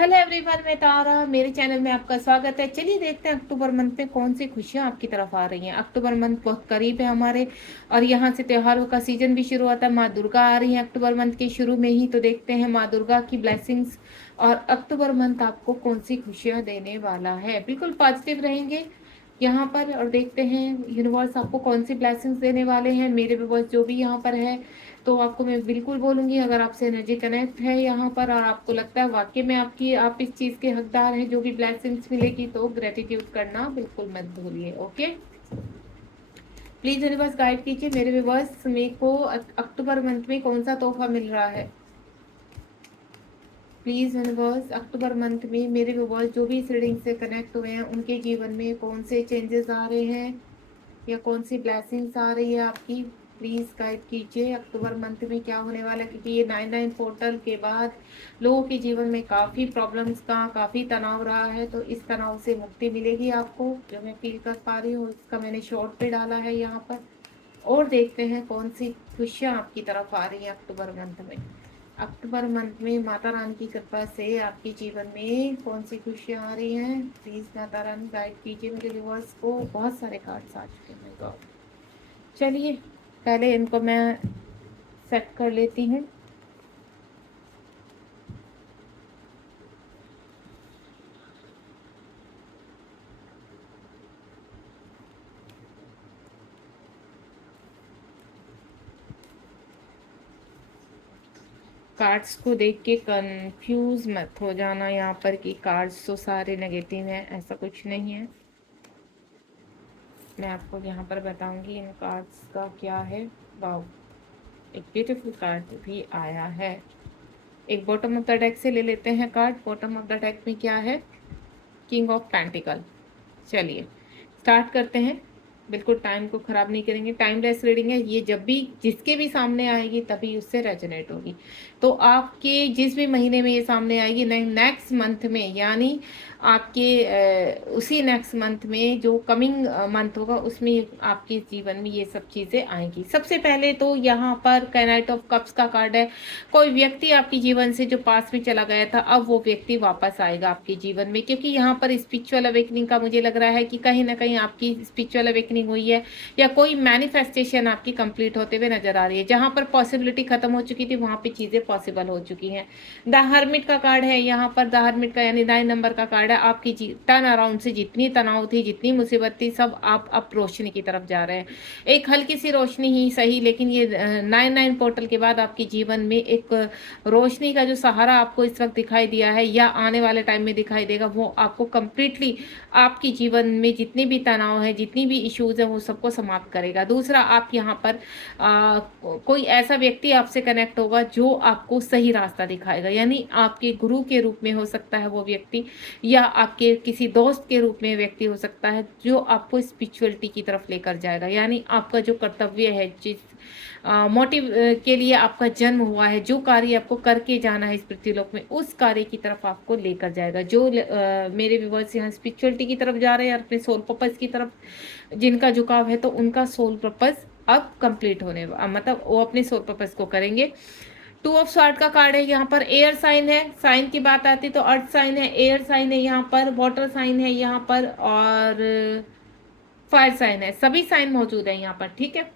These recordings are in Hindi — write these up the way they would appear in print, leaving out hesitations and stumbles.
हेलो एवरीवन, मैं तारा। मेरे चैनल में आपका स्वागत है। चलिए देखते हैं अक्टूबर मंथ में कौन सी खुशियां आपकी तरफ आ रही हैं। अक्टूबर मंथ बहुत करीब है हमारे और यहाँ से त्योहारों का सीजन भी शुरू होता है। माँ दुर्गा आ रही है अक्टूबर मंथ के शुरू में ही, तो देखते हैं माँ दुर्गा की ब्लेसिंग्स और अक्टूबर मंथ आपको कौन सी खुशियां देने वाला है। बिल्कुल पॉजिटिव रहेंगे यहाँ पर और देखते हैं यूनिवर्स आपको कौन सी ब्लेसिंग्स देने वाले हैं। मेरे व्यूअर्स जो भी यहाँ पर है, तो आपको मैं बिल्कुल बोलूंगी, अगर आपसे एनर्जी कनेक्ट है यहाँ पर और आपको लगता है वाकई में आप इस चीज के हकदार हैं, जो भी ब्लेसिंग्स मिलेगी, तो ग्रेटिट्यूड करना बिल्कुल मत भूलिए। ओके, प्लीज यूनिवर्स गाइड कीजिए मेरे व्यूअर्स, मेरे को अक्टूबर मंथ में कौन सा तोहफा मिल रहा है। प्लीज यूनिवर्स, अक्टूबर मंथ में मेरे व्यूअर्स जो भी इस रीडिंग से कनेक्ट हुए हैं, उनके जीवन में कौन से चेंजेस आ रहे हैं या कौन सी ब्लेसिंग्स आ रही है आपकी, प्लीज गाइड कीजिए। अक्टूबर मंथ में क्या होने वाला है, क्योंकि ये 9/9 पोर्टल के बाद लोगों के जीवन में काफ़ी प्रॉब्लम्स का, काफ़ी तनाव रहा है, तो इस तनाव से मुक्ति मिलेगी आपको, जो मैं फील कर पा रही हूँ। इसका मैंने शॉर्ट पे डाला है यहाँ पर। और देखते हैं कौन सी खुशियाँ आपकी तरफ आ रही हैं अक्टूबर मंथ में। अक्टूबर मंथ में माता रानी की कृपा से आपके जीवन में कौन सी खुशियाँ आ रही हैं, प्लीज माता रानी गाइड कीजिए मेरे व्यूअर्स को। बहुत सारे कार्ड्स आ चुके हैं मेरे को। चलिए पहले इनको मैं सेट कर लेती हूँ। कार्ड्स को देख के कंफ्यूज मत हो जाना यहाँ पर कि कार्ड्स तो सारे नेगेटिव हैं, ऐसा कुछ नहीं है। मैं आपको यहाँ पर बताऊंगी इन कार्ड्स का क्या है। वाओ, एक ब्यूटीफुल कार्ड भी आया है। एक बॉटम ऑफ द डेक से ले लेते हैं card. Bottom of the deck में क्या है, किंग ऑफ पेंटिकल। चलिए स्टार्ट करते हैं। बिल्कुल टाइम को खराब नहीं करेंगे, टाइमलेस रीडिंग है ये, जब भी जिसके भी सामने आएगी तभी उससे रेजोनेट होगी। तो आपके जिस भी महीने में ये सामने आएगी, नेक्स्ट मंथ में, यानी आपके उसी नेक्स्ट मंथ में जो कमिंग मंथ होगा, उसमें आपके जीवन में ये सब चीज़ें आएंगी। सबसे पहले तो यहाँ पर नाइट ऑफ कप्स का कार्ड है। कोई व्यक्ति आपके जीवन से जो पास में चला गया था, अब वो व्यक्ति वापस आएगा आपके जीवन में, क्योंकि यहाँ पर स्पिरिचुअल अवेकनिंग का मुझे लग रहा है कि कहीं ना कहीं आपकी स्पिरिचुअल अवेकनिंग हुई है या कोई मैनिफेस्टेशन आपकी कंप्लीट होते हुए नजर आ रही है। जहाँ पर पॉसिबिलिटी खत्म हो चुकी थी, वहाँ पे चीजें पॉसिबल हो चुकी हैं। द हर्मिट का कार्ड है यहाँ पर। द हर्मिट का यानी 9 नंबर का कार्ड है। आपकी टर्न अराउंड से जितनी तनाव थी, जितनी मुसीबत थी, सब आप अब रोशनी की तरफ जा रहे हैं। एक हल्की सी रोशनी ही सही, लेकिन ये 9/9 पोर्टल के बाद आपके जीवन में एक रोशनी का जो सहारा आपको इस वक्त दिखाई दिया है या आने वाले टाइम में दिखाई देगा, वो आपको कंप्लीटली आपके जीवन में जितने भी तनाव है, जितनी भी इश्यूज है, वो सबको समाप्त करेगा। दूसरा, आप यहाँ पर कोई ऐसा व्यक्ति आपसे कनेक्ट होगा जो आपको सही रास्ता दिखाएगा, यानी आपके गुरु के रूप में हो सकता है वो व्यक्ति, या आपके किसी दोस्त के रूप में व्यक्ति हो सकता है, जो आपको स्पिरिचुअलिटी की तरफ लेकर जाएगा। यानी आपका जो कर्तव्य है, जिस मोटिव के लिए आपका जन्म हुआ है, जो कार्य आपको करके जाना है इस पृथ्वीलोक में, उस कार्य की तरफ आपको लेकर जाएगा। जो मेरे व्यूअर्स यहाँ स्पिरिचुअलिटी की तरफ जा रहे हैं, अपने सोल पर्पस की तरफ जिनका झुकाव है, तो उनका सोल पर्पस अब कंप्लीट होने, मतलब वो अपने सोल पर्पस को करेंगे। 2 ऑफ स्वॉर्ड का कार्ड है यहाँ पर। एयर साइन है। साइन की बात आती तो अर्थ साइन है, एयर साइन है यहाँ पर, वाटर साइन है यहाँ पर, और फायर साइन है। सभी साइन मौजूद है यहाँ पर, ठीक है।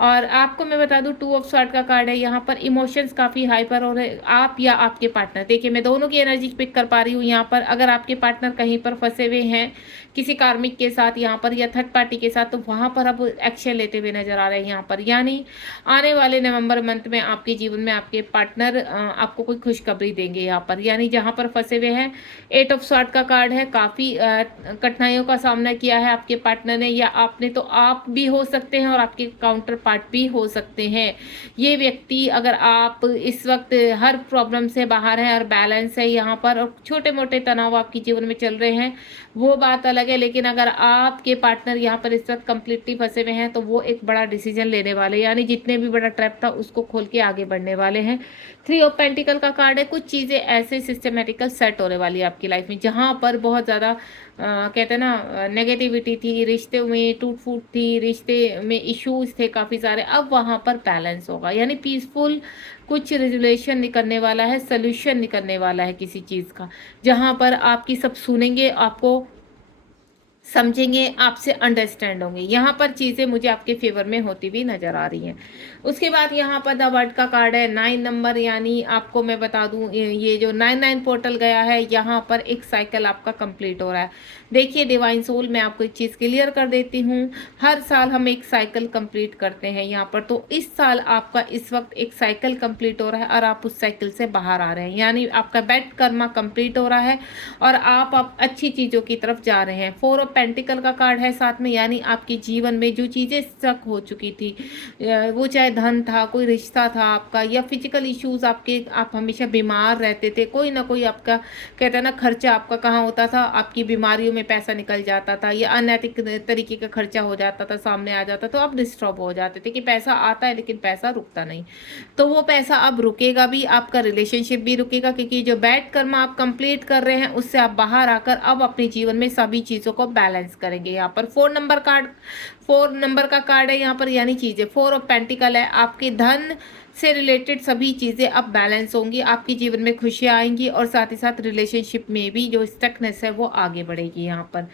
और आपको मैं बता दूं, 2 ऑफ स्वॉर्ड का कार्ड है यहाँ पर। इमोशंस काफी हाइपर हो रहे, आप या आपके पार्टनर। देखिए, मैं दोनों की एनर्जी पिक कर पा रही हूँ यहाँ पर। अगर आपके पार्टनर कहीं पर फंसे हुए हैं किसी कार्मिक के साथ यहाँ पर, या थर्ड पार्टी के साथ, तो वहां पर अब एक्शन लेते हुए नजर आ रहे हैं यहाँ पर। यानी आने वाले नवंबर मंथ में आपके जीवन में आपके पार्टनर आपको कोई खुशखबरी देंगे यहाँ पर, यानी जहां पर फंसे हुए हैं। 8 ऑफ स्वॉर्ड का कार्ड है। काफी कठिनाइयों का सामना किया है आपके पार्टनर ने, या आपने, तो आप भी हो सकते हैं और आपके काउंटर पार्ट भी हो सकते हैं। ये व्यक्ति, अगर आप इस वक्त हर प्रॉब्लम से बाहर है और बैलेंस है यहाँ पर, और छोटे मोटे तनाव आपके जीवन में चल रहे हैं, वो बात अलग है। लेकिन अगर आपके पार्टनर यहाँ पर इस वक्त कंप्लीटली फंसे हुए हैं, तो वो एक बड़ा डिसीजन लेने वाले, यानी जितने भी बड़ा ट्रैप था उसको खोल के आगे बढ़ने वाले हैं। थ्री ऑफ पेंटिकल का कार्ड है, कुछ चीज़ें ऐसे सिस्टमेटिकल सेट होने वाली है आपकी लाइफ में, जहाँ पर बहुत ज़्यादा कहते हैं ना नेगेटिविटी थी, रिश्ते में टूट फूट थी, रिश्ते में इश्यूज थे काफ़ी सारे, अब वहाँ पर बैलेंस होगा, यानी पीसफुल कुछ रिजोल्यूशन निकलने वाला है, सोल्यूशन निकलने वाला है किसी चीज़ का, जहाँ पर आपकी सब सुनेंगे, आपको समझेंगे, आपसे अंडरस्टैंड होंगे। यहाँ पर चीज़ें मुझे आपके फेवर में होती हुई नज़र आ रही हैं। उसके बाद यहाँ पर द वर्ड का कार्ड है 9 नंबर, यानी आपको मैं बता दूँ ये जो 99 पोर्टल गया है, यहाँ पर एक साइकिल आपका कंप्लीट हो रहा है। देखिए डिवाइन सोल, मैं आपको एक चीज़ क्लियर कर देती हूँ, हर साल हम एक साइकिल कंप्लीट करते हैं यहाँ पर, तो इस साल आपका इस वक्त एक साइकिल कंप्लीट हो रहा है और आप उस साइकिल से बाहर आ रहे हैं, यानी आपका बैड कर्मा कंप्लीट हो रहा है और आप अच्छी चीज़ों की तरफ जा रहे हैं। 4 ऑफ पेंटिकल का कार्ड है साथ में, यानी आपके जीवन में जो चीज़ें स्टक हो चुकी थी, वो चाहे धन था, कोई रिश्ता था आपका, या फिजिकल इश्यूज आपके, आप हमेशा बीमार रहते थे, कोई ना कोई आपका कहते हैं ना खर्चा आपका कहाँ होता था, आपकी बीमारियों में पैसा निकल जाता था, या अनैतिक तरीके का खर्चा हो जाता था, सामने आ जाता, तो आप डिस्टर्ब हो जाते थे कि पैसा आता है लेकिन पैसा रुकता नहीं। तो वो पैसा अब रुकेगा भी, आपका रिलेशनशिप भी रुकेगा, क्योंकि जो बैड कर्म आप कंप्लीट कर रहे हैं उससे आप बाहर आकर अब अपने जीवन में सभी चीज़ों को बैलेंस करेंगे। यहाँ पर 4 नंबर का कार्ड है यहाँ पर, यानी चीज़ें 4 ऑफ पेंटिकल है, आपके धन से रिलेटेड सभी चीज़ें अब बैलेंस होंगी, आपके जीवन में खुशियाँ आएंगी और साथ ही साथ रिलेशनशिप में भी जो स्टकनेस है वो आगे बढ़ेगी। यहाँ पर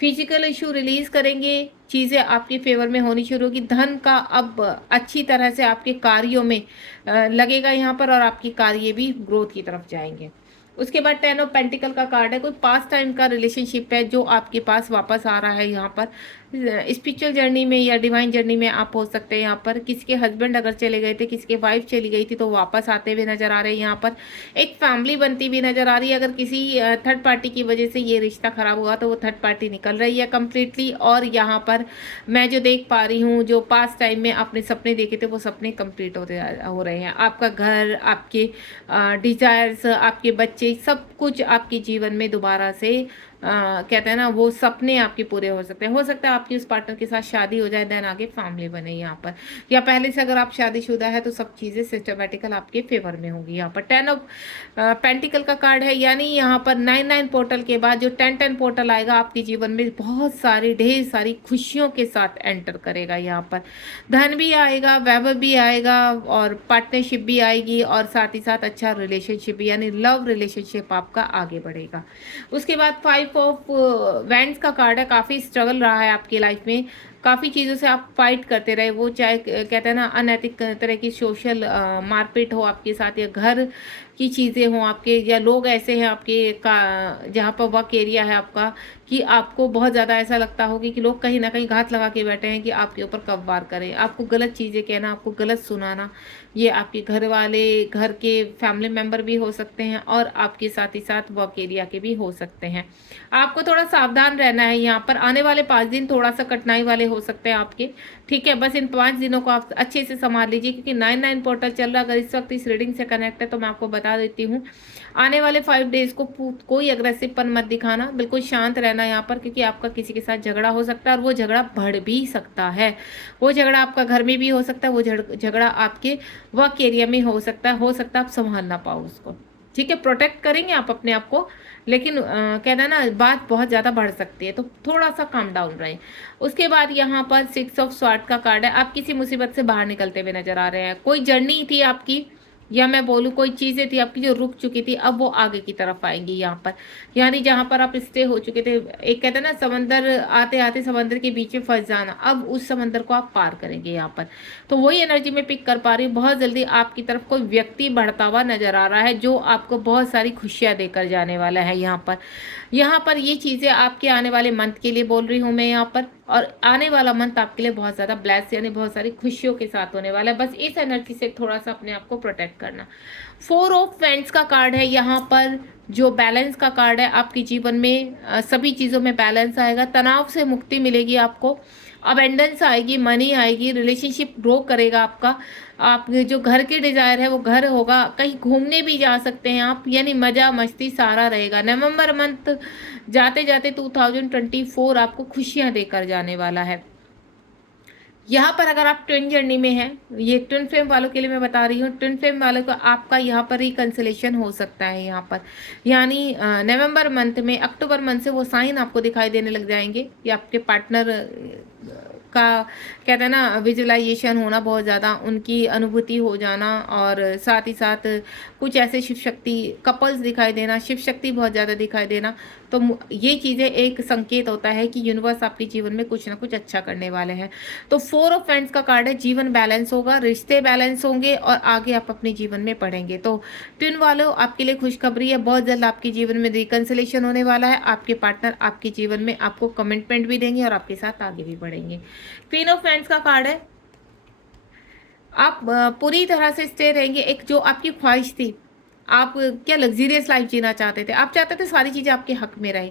फिजिकल इशू रिलीज करेंगे, चीज़ें आपके फेवर में होनी शुरू होगी, धन का अब अच्छी तरह से आपके कार्यों में लगेगा यहाँ पर, और आपकी कार्य भी ग्रोथ की तरफ जाएंगे। उसके बाद 10 ऑफ पेंटिकल का कार्ड है, कोई पास्ट टाइम का रिलेशनशिप है जो आपके पास वापस आ रहा है यहाँ पर, स्पिरिचुअल जर्नी में या डिवाइन जर्नी में आप हो सकते हैं। यहाँ पर किसी के हस्बैंड अगर चले गए थे, किसी के वाइफ चली गई थी, तो वापस आते हुए नजर आ रहे हैं। यहाँ पर एक फैमिली बनती हुई नजर आ रही है, अगर किसी थर्ड पार्टी की वजह से ये रिश्ता खराब हुआ तो वो थर्ड पार्टी निकल रही है कम्प्लीटली, और यहाँ पर मैं जो देख पा रही हूँ, जो पास्ट टाइम में अपने सपने देखे थे वो सपने कंप्लीट हो रहे हैं। आपका घर, आपके डिजायर्स, आपके बच्चे, सब कुछ आपके जीवन में दोबारा से कहते हैं ना वो सपने आपके पूरे हो सकते हैं। हो सकता है आपकी उस पार्टनर के साथ शादी हो जाए, देन आगे फैमिली बने यहाँ पर, या पहले से अगर आप शादीशुदा है तो सब चीज़ें सिस्टमेटिकल आपके फेवर में होंगी। यहाँ पर 10 ऑफ पेंटिकल का कार्ड है, यानी यहाँ पर 9 पोर्टल के बाद जो 10 पोर्टल आएगा आपके जीवन में बहुत सारी ढेर सारी खुशियों के साथ एंटर करेगा। यहाँ पर धन भी आएगा, वैभव भी आएगा, और पार्टनरशिप भी आएगी, और साथ ही साथ अच्छा रिलेशनशिप भी, यानी लव रिलेशनशिप आपका आगे बढ़ेगा। उसके बाद 5 ऑफ वैंड्स का कार्ड है, काफ़ी स्ट्रगल रहा है आपकी लाइफ में, काफ़ी चीज़ों से आप फाइट करते रहे, वो चाहे कहते हैं ना अनैतिक तरह की सोशल मारपीट हो आपके साथ, या घर की चीज़ें हों आपके, या लोग ऐसे हैं आपके का जहाँ पर वर्क एरिया है आपका, कि आपको बहुत ज़्यादा ऐसा लगता होगा कि लोग कहीं ना कहीं घात लगा के बैठे हैं कि आपके ऊपर कब वार करें, आपको गलत चीज़ें कहना, आपको गलत सुनाना। ये आपके घर वाले, घर के फैमिली मेम्बर भी हो सकते हैं, और आपके साथ ही साथ वर्क एरिया के भी हो सकते हैं। आपको थोड़ा सावधान रहना है। यहाँ पर आने वाले 5 दिन थोड़ा सा कठिनाई वाले हो सकते हैं आपके, ठीक है, बस इन 5 दिनों को आप अच्छे से संभाल लीजिए, क्योंकि 9 पोर्टल चल रहा है। अगर इस वक्त इस रीडिंग से कनेक्ट है तो मैं आपको बता देती हूँ, आने वाले 5 डेज को कोई अग्रेसिवपन मत दिखाना, बिल्कुल शांत रहना यहाँ पर, क्योंकि आपका किसी के साथ झगड़ा हो सकता है, और वो झगड़ा बढ़ भी सकता है। वो झगड़ा आपका घर में भी हो सकता है, वो झगड़ा आपके वर्क एरिया में हो सकता है आप संभाल ना पाओ उसको, ठीक है। प्रोटेक्ट करेंगे आप अपने आप को, लेकिन कहना ना बात बहुत ज़्यादा बढ़ सकती है, तो थोड़ा सा काम डाउन रहे। उसके बाद यहाँ पर 6 ऑफ स्वॉर्ड का कार्ड है, आप किसी मुसीबत से बाहर निकलते हुए नजर आ रहे हैं। कोई जर्नी थी आपकी, या मैं बोलूँ कोई चीज़ें थी आपकी जो रुक चुकी थी, अब वो आगे की तरफ आएंगी यहाँ पर, यानी जहाँ पर आप स्टे हो चुके थे, एक कहते हैं ना समंदर आते आते समंदर के बीच में फंस जाना, अब उस समंदर को आप पार करेंगे यहाँ पर। तो वही एनर्जी में पिक कर पा रही हूँ, बहुत जल्दी आपकी तरफ कोई व्यक्ति बढ़ता हुआ नजर आ रहा है, जो आपको बहुत सारी खुशियाँ देकर जाने वाला है यहाँ पर। ये चीज़ें आपके आने वाले मंथ के लिए बोल रही हूँ मैं यहाँ पर, और आने वाला मंथ आपके लिए बहुत ज़्यादा ब्लेस, यानी बहुत सारी खुशियों के साथ होने वाला है। बस इस एनर्जी से थोड़ा सा अपने आप को प्रोटेक्ट करना। 4 ऑफ वैंड्स का कार्ड है यहाँ पर, जो बैलेंस का कार्ड है। आपके जीवन में सभी चीज़ों में बैलेंस आएगा, तनाव से मुक्ति मिलेगी आपको, अबेंडेंस आएगी, मनी आएगी, रिलेशनशिप ग्रो करेगा आपका। आप जो घर की डिज़ायर है वो घर होगा, कहीं घूमने भी जा सकते हैं आप, यानी मज़ा मस्ती सारा रहेगा। नवंबर मंथ जाते जाते 2024 आपको खुशियाँ देकर जाने वाला है। यहाँ पर अगर आप ट्विन जर्नी में हैं, ये ट्विन फ्लेम वालों के लिए मैं बता रही हूँ, ट्विन फ्लेम वालों का आपका यहाँ पर रिकंसिलेशन हो सकता है यहाँ पर, यानी नवंबर मंथ में, अक्टूबर मंथ से वो साइन आपको दिखाई देने लग जाएंगे, या आपके पार्टनर का कहते हैं ना विजुअलाइजेशन होना बहुत ज़्यादा, उनकी अनुभूति हो जाना, और साथ ही साथ कुछ ऐसे शिव शक्ति कपल्स दिखाई देना, शिव शक्ति बहुत ज़्यादा दिखाई देना। तो ये चीज़ें एक संकेत होता है कि यूनिवर्स आपके जीवन में कुछ ना कुछ अच्छा करने वाले हैं। तो 4 ऑफ वैंड्स का कार्ड है, जीवन बैलेंस होगा, रिश्ते बैलेंस होंगे, और आगे आप अपने जीवन में पढ़ेंगे। तो ट्विन वालों, आपके लिए खुशखबरी है, बहुत जल्द आपके जीवन में रिकंसिलेशन होने वाला है। आपके पार्टनर आपके जीवन में आपको कमिटमेंट भी देंगे और आपके साथ आगे भी बढ़ेंगे। क्वीन ऑफ वैंड्स का कार्ड है, आप पूरी तरह से स्टे रहेंगे। एक जो आपकी ख्वाहिश थी, आप क्या लग्जीरियस लाइफ जीना चाहते थे, आप चाहते थे सारी चीज़ें आपके हक में रहे,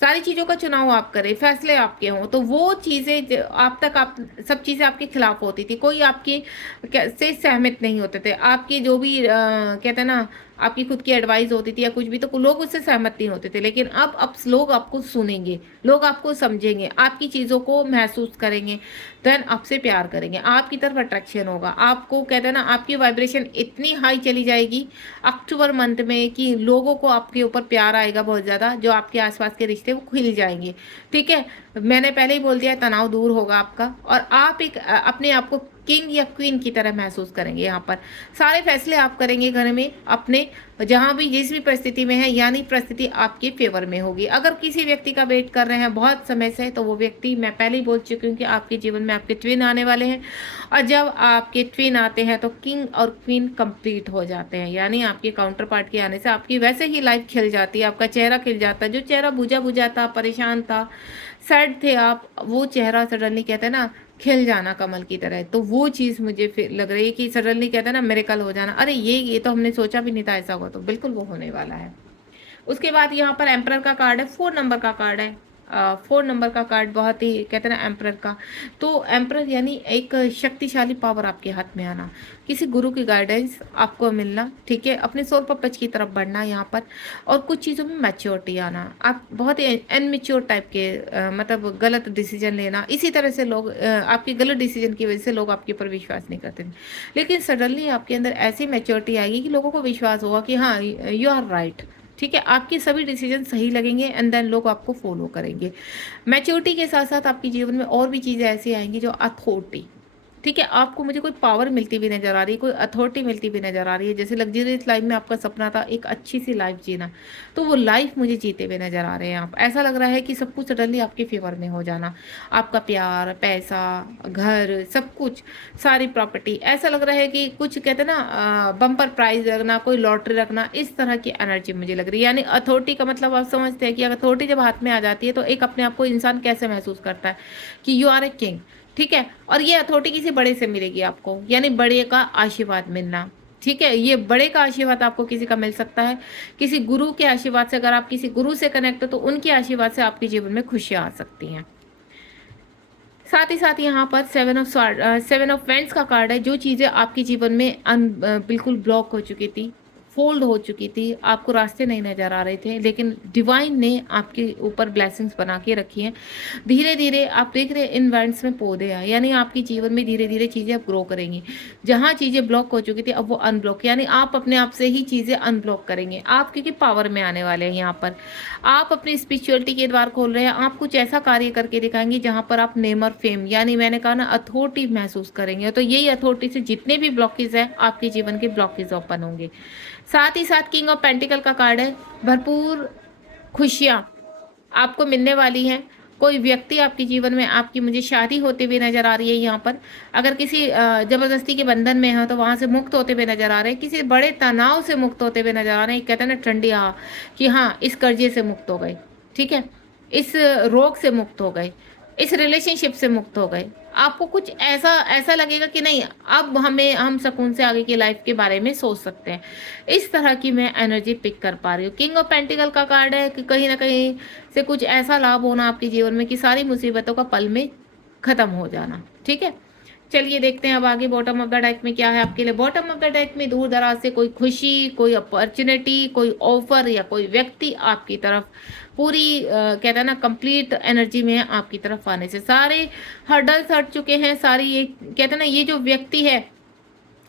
सारी चीज़ों का चुनाव आप करें, फैसले आपके हों, तो वो चीज़ें आप तक, आप सब चीज़ें आपके खिलाफ होती थी, कोई आपकी से सहमत नहीं होते थे, आपकी जो भी कहते हैं ना आपकी खुद की एडवाइस होती थी या कुछ भी, तो लोग उससे सहमत नहीं होते थे। लेकिन अब लोग आपको सुनेंगे, लोग आपको समझेंगे, आपकी चीज़ों को महसूस करेंगे, देन आपसे प्यार करेंगे, आपकी तरफ अट्रैक्शन होगा, आपको कहते हैं ना आपकी वाइब्रेशन इतनी हाई चली जाएगी अक्टूबर मंथ में कि लोगों को आपके ऊपर प्यार आएगा बहुत ज़्यादा, जो आपके आसपास के रिश्ते वो खिल जाएंगे। ठीक है, मैंने पहले ही बोल दिया, तनाव दूर होगा आपका, और आप एक अपने आप को किंग या क्वीन की तरह महसूस करेंगे। यहाँ पर सारे फैसले आप करेंगे घर में अपने, जहाँ भी जिस भी परिस्थिति में है, यानी परिस्थिति आपके फेवर में होगी। अगर किसी व्यक्ति का वेट कर रहे हैं बहुत समय से, तो वो व्यक्ति, मैं पहले ही बोल चुकी हूँ कि आपके जीवन में आपके ट्विन आने वाले हैं, और जब आपके ट्विन आते हैं तो किंग और क्वीन कंप्लीट हो जाते हैं, यानी आपके काउंटर पार्ट के आने से आपकी वैसे ही लाइफ खिल जाती है, आपका चेहरा खिल जाता है। जो चेहरा बुझा बुझा था, परेशान था, सैड थे आप, वो चेहरा सडनली कहते हैं ना खिल जाना कमल की तरह। तो वो चीज़ मुझे फिर लग रही है कि सडनली कहते हैं ना मिरेकल हो जाना, अरे ये तो हमने सोचा भी नहीं था ऐसा होगा, तो बिल्कुल वो होने वाला है। उसके बाद यहाँ पर एम्परर का कार्ड है, 4 नंबर का कार्ड है। 4 नंबर का कार्ड बहुत ही कहते हैं ना एम्परर का, तो एम्परर यानी एक शक्तिशाली पावर आपके हाथ में आना, किसी गुरु की गाइडेंस आपको मिलना, ठीक है, अपने सोल पर्पज की तरफ बढ़ना यहाँ पर, और कुछ चीज़ों में मैच्योरिटी आना। आप बहुत ही अनमेच्योर टाइप के मतलब गलत डिसीजन लेना, इसी तरह से लोग आपकी गलत डिसीजन की वजह से लोग आपके ऊपर विश्वास नहीं करते थे, लेकिन सडनली आपके अंदर ऐसी मैच्योरिटी आएगी कि लोगों को विश्वास होगा कि हाँ यू आर राइट। ठीक है, आपके सभी डिसीजन सही लगेंगे, एंड देन लोग आपको फॉलो करेंगे। मैच्योरिटी के साथ साथ आपके जीवन में और भी चीज़ें ऐसी आएंगी जो अथॉरिटी, ठीक है, आपको मुझे कोई पावर मिलती भी नजर आ रही है, कोई अथॉरिटी मिलती भी नजर आ रही है। जैसे लग्जरियस लाइफ में आपका सपना था एक अच्छी सी लाइफ जीना, तो वो लाइफ मुझे जीते हुए नजर आ रहे हैं आप। ऐसा लग रहा है कि सब कुछ सडनली आपके फेवर में हो जाना, आपका प्यार, पैसा, घर, सब कुछ, सारी प्रॉपर्टी, ऐसा लग रहा है कि कुछ कहते हैं ना बम्पर प्राइज रखना, कोई लॉटरी रखना, इस तरह की एनर्जी मुझे लग रही है। यानी अथॉरिटी का मतलब आप समझते हैं कि अगर अथॉरिटी जब हाथ में आ जाती है तो एक अपने आप को इंसान कैसे महसूस करता है कि यू आर ए किंग। ठीक है, और ये अथॉरिटी किसी बड़े से मिलेगी आपको, यानी बड़े का आशीर्वाद मिलना। ठीक है, ये बड़े का आशीर्वाद आपको किसी का मिल सकता है, किसी गुरु के आशीर्वाद से, अगर आप किसी गुरु से कनेक्ट हो तो उनके आशीर्वाद से आपके जीवन में खुशियां आ सकती हैं। साथ ही साथ यहाँ पर 7 ऑफ वैंड्स का कार्ड है, जो चीज़ें आपके जीवन में बिल्कुल ब्लॉक हो चुकी थी, फोल्ड हो चुकी थी, आपको रास्ते नहीं नजर आ रहे थे, लेकिन डिवाइन ने आपके ऊपर ब्लेसिंग्स बना के रखी हैं। धीरे धीरे आप देख रहे हैं इन वैंड्स में पौधे हैं, यानी आपके जीवन में धीरे धीरे चीज़ें अब ग्रो करेंगी। जहाँ चीज़ें ब्लॉक हो चुकी थी अब वो अनब्लॉक, यानी आप अपने आप से ही चीज़ें अनब्लॉक करेंगे, आप क्योंकि पावर में आने वाले हैं। यहाँ पर आप अपनी स्पिरिचुअलिटी के द्वार खोल रहे हैं, आप कुछ ऐसा कार्य करके दिखाएंगे जहाँ पर आप नेम और फेम, यानी मैंने कहा ना अथॉरिटी महसूस करेंगे। तो यही अथॉरिटी से जितने भी ब्लॉकेज है आपके जीवन के ब्लॉकेज ओपन होंगे। साथ ही साथ किंग ऑफ पेंटिकल का कार्ड है, भरपूर खुशियाँ आपको मिलने वाली हैं। कोई व्यक्ति आपके जीवन में, आपकी मुझे शादी होते हुए नजर आ रही है यहाँ पर, अगर किसी जबरदस्ती के बंधन में हो तो वहां से मुक्त होते हुए नजर आ रहे हैं, किसी बड़े तनाव से मुक्त होते हुए नजर आ रहे हैं। कहते हैं ना ठंडी हवा, कि हाँ इस कर्जे से मुक्त हो गए, ठीक है, इस रोग से मुक्त हो गए, इस रिलेशनशिप से मुक्त हो गए। आपको कुछ ऐसा ऐसा लगेगा कि नहीं, अब हम सुकून से आगे की लाइफ के बारे में सोच सकते हैं। इस तरह की मैं एनर्जी पिक कर पा रही हूँ। किंग ऑफ पेंटिकल का कार्ड है कि कहीं ना कहीं से कुछ ऐसा लाभ होना आपके जीवन में कि सारी मुसीबतों का पल में खत्म हो जाना। ठीक है, चलिए देखते हैं अब आगे बॉटम ऑफ द डेक में क्या है आपके लिए। बॉटम ऑफ द डेक में दूर दराज से कोई खुशी, कोई अपॉर्चुनिटी, कोई ऑफर या कोई व्यक्ति आपकी तरफ पूरी कहते हैं ना कंप्लीट एनर्जी में है आपकी तरफ आने से। सारे हर्डल्स हट चुके हैं, सारी ये कहते हैं ना ये जो व्यक्ति है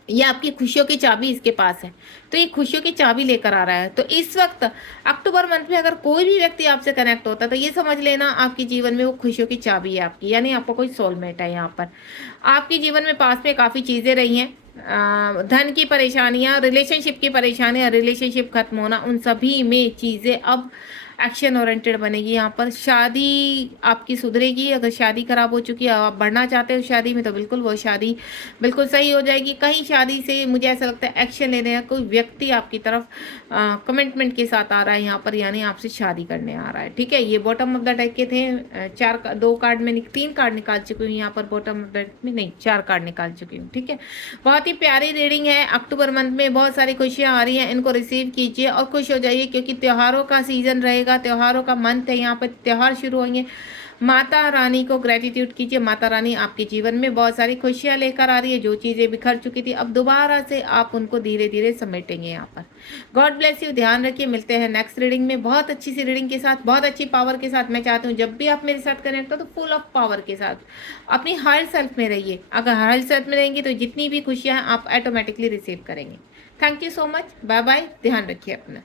ये आपकी खुशियों की चाबी इसके पास है, तो ये खुशियों की चाबी लेकर आ रहा है। तो इस वक्त अक्टूबर मंथ में अगर कोई भी व्यक्ति आपसे कनेक्ट होता है तो ये समझ लेना आपके जीवन में वो खुशियों की चाबी है आपकी, यानी आपका कोई सोलमेट है। यहाँ पर आपके जीवन में पास में काफ़ी चीज़ें रही हैं, धन की परेशानियां, रिलेशनशिप की परेशानियां, रिलेशनशिप खत्म होना, उन सभी में चीज़ें अब एक्शन ओरिएंटेड बनेगी। यहाँ पर शादी आपकी सुधरेगी। अगर शादी खराब हो चुकी है, आप बढ़ना चाहते हो शादी में, तो बिल्कुल वो शादी बिल्कुल सही हो जाएगी। कहीं शादी से मुझे ऐसा लगता है एक्शन लेने का कोई व्यक्ति आपकी तरफ कमिटमेंट के साथ आ रहा है यहाँ पर, यानी आपसे शादी करने आ रहा है। ठीक है, ये बॉटम ऑफ द डेक के थे। दो कार्ड में 3 कार्ड निकाल चुकी हूँ यहाँ पर, बॉटम ऑफ द डेक में नहीं 4 कार्ड निकाल चुकी हूँ। ठीक है, बहुत ही प्यारी रीडिंग है। अक्टूबर मंथ में बहुत सारी खुशियाँ आ रही हैं, इनको रिसीव कीजिए और खुश हो जाइए, क्योंकि त्योहारों का सीजन रहेगा, त्योहारों का मंथ है। यहाँ पर त्योहार शुरू होंगे। माता रानी को ग्रेटिट्यूड कीजिए। माता रानी आपके जीवन में बहुत सारी खुशियां लेकर आ रही है। जो चीज़ें बिखर चुकी थी अब दोबारा से आप उनको धीरे धीरे समेटेंगे यहाँ पर। गॉड ब्लेस यू, ध्यान रखिए। मिलते हैं नेक्स्ट रीडिंग में बहुत अच्छी सी रीडिंग के साथ, बहुत अच्छी पावर के साथ। मैं चाहती हूँ जब भी आप मेरे साथ कनेक्ट हो तो फुल ऑफ पावर के साथ अपनी हायर सेल्फ में रहिए। अगर हायर सेल्फ में रहेंगे तो जितनी भी खुशियाँ हैं आप ऑटोमेटिकली रिसीव करेंगे। Thank you so much, bye bye, ध्यान रखिए अपना।